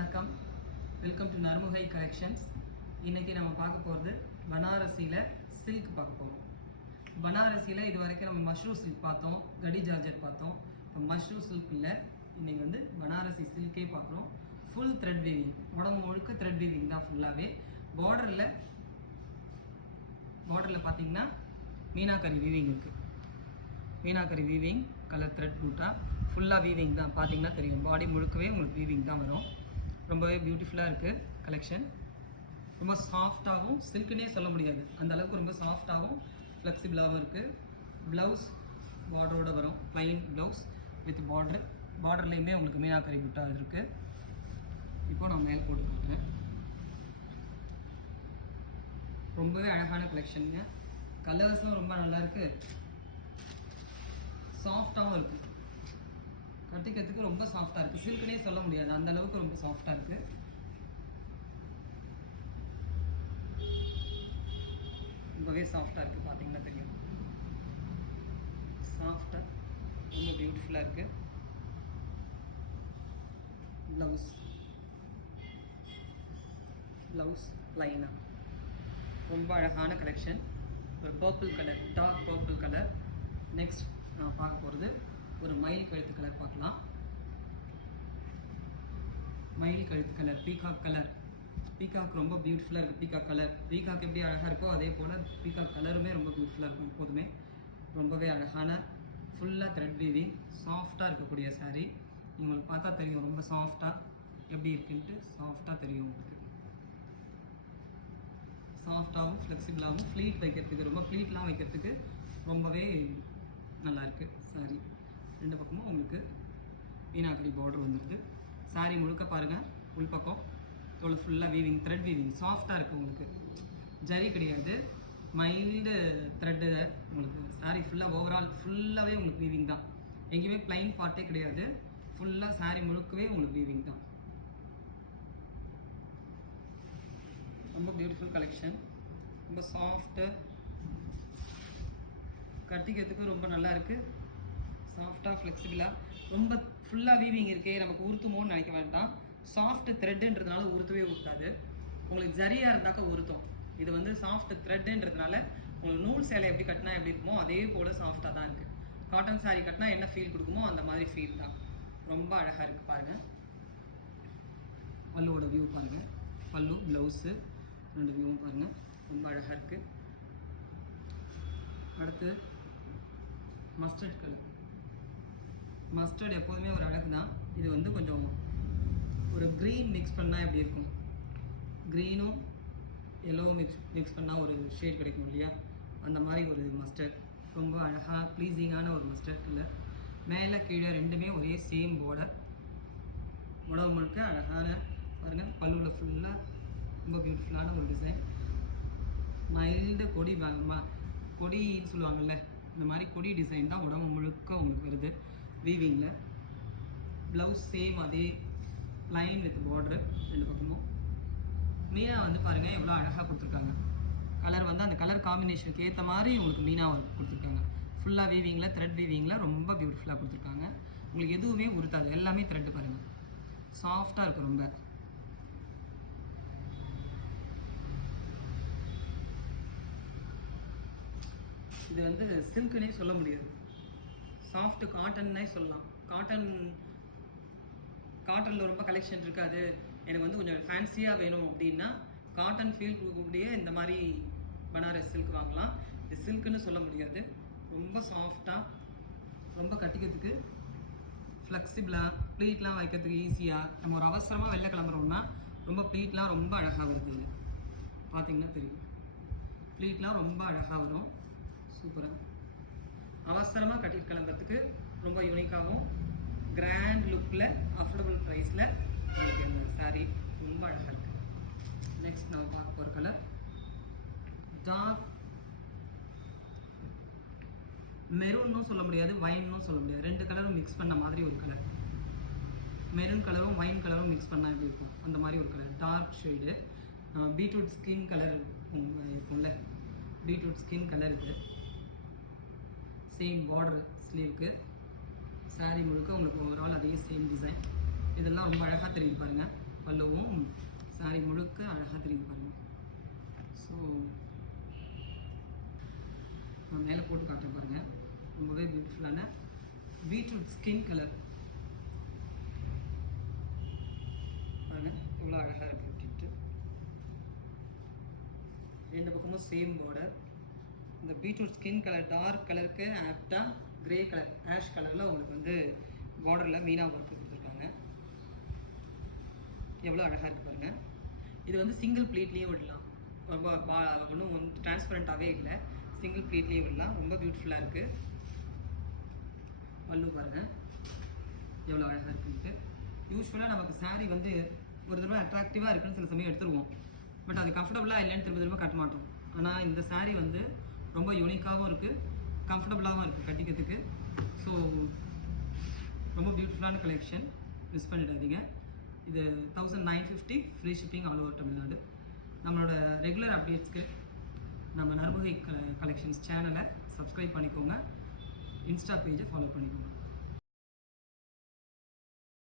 வணக்கம், welcome to நர்முகை collections. இன்றைக்கி நம்ம பார்க்க போகிறது பனாரசியில் சில்க் பார்க்க போகிறோம். பனாரசியில் இது வரைக்கும் நம்ம மஷ்ரூ சில்க் பார்த்தோம், கடி ஜார்ஜெட் பார்த்தோம். இப்போ மஷ்ரூ சில்க் இல்லை, இன்றைக்கி வந்து பனாரசி சில்கே பார்க்குறோம். ஃபுல் த்ரெட் வீவிங், உடம்பு முழுக்க த்ரெட் வீவிங் தான் ஃபுல்லாகவே. பார்டரில் பார்த்தீங்கன்னா மீனாக்கரி வீவிங் இருக்குது. மீனாக்கரி வீவிங், கலர் த்ரெட் பூட்டா, ஃபுல்லாக வீவிங் தான். பார்த்தீங்கன்னா தெரியும், பாடி முழுக்கவே உங்களுக்கு வீவிங் தான் வரும். ரொம்பவே பியூட்டிஃபுல்லாக இருக்குது கலெக்ஷன். ரொம்ப சாஃப்டாகவும், சில்க்குன்னே சொல்ல முடியாது, அந்த அளவுக்கு ரொம்ப சாஃப்டாகவும் ஃப்ளெக்சிபிளாகவும் இருக்குது. ப்ளவுஸ் பார்டரோடு வரும், ப்ளைன் ப்ளவுஸ் வித் பார்டர்லேயுமே உங்களுக்கு மீனாக்கரி பூட்டா இருக்குது. இப்போ நான் மேலே போட்டு காட்டுறேன். ரொம்பவே அழகான கலெக்ஷனுங்க. கலர்ஸும் ரொம்ப நல்லாயிருக்கு, சாஃப்டாகவும் இருக்குது. கட்டிக்கிறதுக்கு ரொம்ப சாஃப்டாக இருக்குது, சில்க்குனே சொல்ல முடியாது, அந்த அளவுக்கு ரொம்ப சாஃப்டாக இருக்குது. ரொம்பவே சாஃப்டாக இருக்குது, பார்த்தீங்கன்னா தெரியும். சாஃப்டாக ரொம்ப பியூட்டிஃபுல்லாக இருக்குது. ப்ளவுஸ் லைனாக ரொம்ப அழகான கலெக்ஷன். ஒரு purple colour, dark purple colour. Next நான் பார்க்க போகிறது ஒரு மயில் கழுத்து கலர் பார்க்கலாம். மயில் கழுத்து கலர், பீகாக் கலர். பீகாக் ரொம்ப பியூட்டிஃபுல்லாக இருக்குது. பீகாக் கலர், பீகாக் எப்படி அழகாக இருக்கோ அதே போல் பீகாக் கலருமே ரொம்ப பியூட்டிஃபுல்லாக இருக்கும் எப்போதுமே. ரொம்பவே அழகான ஃபுல்லாக த்ரெட் வீவிங், சாஃப்டாக இருக்கக்கூடிய சாரீ. உங்களுக்கு பார்த்தா தெரியும் ரொம்ப சாஃப்டாக எப்படி இருக்குன்ட்டு. சாஃப்டாக தெரியும் உங்களுக்கு, சாஃப்டாகவும் ஃப்ளெக்சிபிளாகவும். ஃப்ளீட் வைக்கிறதுக்கு, ரொம்ப ஃப்ளீட்லாம் வைக்கிறதுக்கு ரொம்பவே நல்லாயிருக்கு சாரீ. ரெண்டு பக்கமும் உங்களுக்கு மீனாக்கரி பார்டர் வந்துடுது. சாரீ முழுக்க பாருங்கள், உள்பக்கம் தோல் ஃபுல்லாக வீவிங், த்ரெட் வீவிங், சாஃப்டாக இருக்குது. உங்களுக்கு ஜரி கிடையாது, மைல்டு த்ரெட்டு உங்களுக்கு. சாரீ ஃபுல்லாக ஓவரால் ஃபுல்லாகவே உங்களுக்கு வீவிங் தான், எங்கேயுமே ப்ளைன் பார்ட்டே கிடையாது. ஃபுல்லாக சாரீ முழுக்கவே உங்களுக்கு வீவிங் தான். ரொம்ப பியூட்டிஃபுல் கலெக்ஷன், ரொம்ப சாஃப்ட்டு, கட்டிக்கிறதுக்கும் ரொம்ப நல்லா இருக்குது. சாஃப்டாக ஃப்ளெக்சிபிளாக, ரொம்ப ஃபுல்லாக வீவிங் இருக்கே நமக்கு உறுத்துமோன்னு நினைக்க வேண்டாம். சாஃப்ட் த்ரெட்டுன்றதுனால உறுத்தவே உறுத்தாது. உங்களுக்கு ஜரியாக இருந்தாக்கா உறுத்தும். இது வந்து சாஃப்ட் த்ரெட்டுன்றதுனால உங்களுக்கு நூல் சேலை எப்படி கட்டினா எப்படி இருக்குமோ அதே போல் சாஃப்டாக தான் இருக்குது. காட்டன் சாரீ கட்டினா என்ன ஃபீல் கொடுக்குமோ அந்த மாதிரி ஃபீல் தான். ரொம்ப அழகாக இருக்குது பாருங்கள். பல்லுவோட வியூ பாருங்கள், பல்லு ப்ளவுஸு ரெண்டு வியூவும் பாருங்கள், ரொம்ப அழகாக இருக்குது. அடுத்து மஸ்டர்ட் கலர். மஸ்டர்ட் எப்போதுமே ஒரு அழகு தான். இது வந்து கொஞ்சம் ஒரு க்ரீன் மிக்ஸ் பண்ணால் எப்படி இருக்கும், க்ரீனும் எல்லோவும் மிக்ஸ் பண்ணால் ஒரு ஷேட் கிடைக்கும் இல்லையா, அந்த மாதிரி ஒரு மஸ்டர்ட். ரொம்ப அழகாக ப்ளீஸிங்கான ஒரு மஸ்டர்ட் கலர். மேலே கீழே ரெண்டுமே ஒரே சேம் பார்டர். உடம்பு முழுக்க அழகான பாருங்கள், பல்லுவில் ஃபுல்லாக ரொம்ப பியூட்டிஃபுல்லான ஒரு டிசைன். மைல்டு கொடின்னு சொல்லுவாங்கள்ல, இந்த மாதிரி கொடி டிசைன் தான் உடம்பு முழுக்க உங்களுக்கு வருது வீவிங்கில். ப்ளவுஸ் சேம் அதே லைன் வித் பார்டரு ரெண்டு பக்கமும். மீனா வந்து பாருங்கள் எவ்வளோ அழகாக கொடுத்துருக்காங்க. கலர் வந்து அந்த கலர் காம்பினேஷனுக்கு ஏற்ற மாதிரி உங்களுக்கு மீனாக கொடுத்துருக்காங்க. ஃபுல்லாக வீவிங்கில், த்ரெட் வீவிங்கில் ரொம்ப பியூட்டிஃபுல்லாக கொடுத்துருக்காங்க. உங்களுக்கு எதுவுமே உறுத்தாது, எல்லாமே த்ரெட்டு பாருங்கள், சாஃப்டாக இருக்கும் ரொம்ப. இது வந்து சில்க்குன்னே சொல்ல முடியாது, சாஃப்ட் காட்டன்னே சொல்லலாம். காட்டனில் ரொம்ப கலெக்ஷன் இருக்காது, எனக்கு வந்து கொஞ்சம் ஃபேன்சியாக வேணும் அப்படின்னா காட்டன் ஃபீல் கொடுக்கக்கூடிய இந்த மாதிரி பனாரஸ் சில்க் வாங்கலாம். இது சில்க்குன்னு சொல்ல முடியாது, ரொம்ப சாஃப்டாக, ரொம்ப கட்டிக்கிறதுக்கு ஃப்ளெக்சிபிளாக, ப்ளீட்லாம் வைக்கிறதுக்கு ஈஸியாக. நம்ம ஒரு அவசரமாக வெளில கிளம்புறோம்னா ரொம்ப ப்ளீட்லாம் ரொம்ப அழகாக வருது. பார்த்தீங்கன்னா தெரியும், ப்ளீட்லாம் ரொம்ப அழகாக வரும். சூப்பராக அவசரமாக கட்டிட்டு கிளம்புறதுக்கு ரொம்ப யூனிக்காகவும் கிராண்ட் லுக்கில் அஃபோர்டபுள் ப்ரைஸில் உங்களுக்கு அந்த சாரீ ரொம்ப அழகாக இருக்குது. நெக்ஸ்ட் நம்ம பார்க்க போகிற கலர் டார்க் மெரூன்னும் சொல்ல முடியாது, வைன்னும் சொல்ல முடியாது, ரெண்டு கலரும் மிக்ஸ் பண்ண மாதிரி ஒரு கலர். மெரூன் கலரும் வைன் கலரும் மிக்ஸ் பண்ணால் எப்படி இருக்கும் அந்த மாதிரி ஒரு colour. Dark shade, beetroot skin colour இருக்கும்ல, பீட்ரூட் ஸ்கின் கலர் இது. சேம் பார்டர் ஸ்லீவுக்கு, சாரீ முழுக்க உங்களுக்கு ஓவரால் அதே சேம் டிசைன். இதெல்லாம் ரொம்ப அழகாக தெரியுது பாருங்கள். பல்லு saree முழுக்க அழகாக தெரியும் பாருங்கள். ஸோ நான் மேலே போட்டு காட்டுறேன் பாருங்கள். ரொம்பவே பியூட்டிஃபுல்லான பீட்ரூட் ஸ்கின் கலர் பாருங்கள் எவ்வளோ அழகாக இருக்குது அப்படின்ட்டு. ரெண்டு பக்கமும் சேம் பார்டர். இந்த பீட்ரூட் ஸ்கின் கலர் டார்க் கலருக்கு ஆப்டாக கிரே கலர் ஆஷ் கலரில் உங்களுக்கு வந்து பார்டரில் மீனாக ஒர்க் கொடுத்துருக்காங்க. எவ்வளோ அழகாக இருக்குது பாருங்கள். இது வந்து சிங்கிள் ப்ளீட்லேயும் விடலாம். ரொம்ப ஒன்றும் வந்து டிரான்ஸ்பரண்ட்டாகவே இல்லை. சிங்கிள் ப்ளீட்லேயும் விடலாம். ரொம்ப பியூட்டிஃபுல்லாக இருக்குது. பல்லு பாருங்கள் எவ்வளோ அழகாக இருக்குன்ட்டு. யூஸ்வலாக நமக்கு saree வந்து ஒரு தடவை அட்ராக்டிவாக இருக்குன்னு சில சமயம் எடுத்துருவோம். பட் அது கம்ஃபர்டபுளாக இல்லைன்னு திரும்ப திரும்ப கட்ட மாட்டோம். ஆனால் இந்த saree வந்து ரொம்ப யூனிக்காகவும் இருக்குது, கம்ஃபர்டபுளாகவும் இருக்குது கட்டிக்கிறதுக்கு. ஸோ ரொம்ப பியூட்டிஃபுல்லான கலெக்ஷன், மிஸ் பண்ணிடாதீங்க. இது 1950 free shipping all over Tamil Nadu. நம்மளோட ரெகுலர் அப்டேட்ஸ்க்கு நம்ம நர்மகை கலெக்ஷன்ஸ் சேனலை சப்ஸ்கிரைப் பண்ணிக்கோங்க, இன்ஸ்டா பேஜை ஃபாலோ பண்ணிக்கோங்க.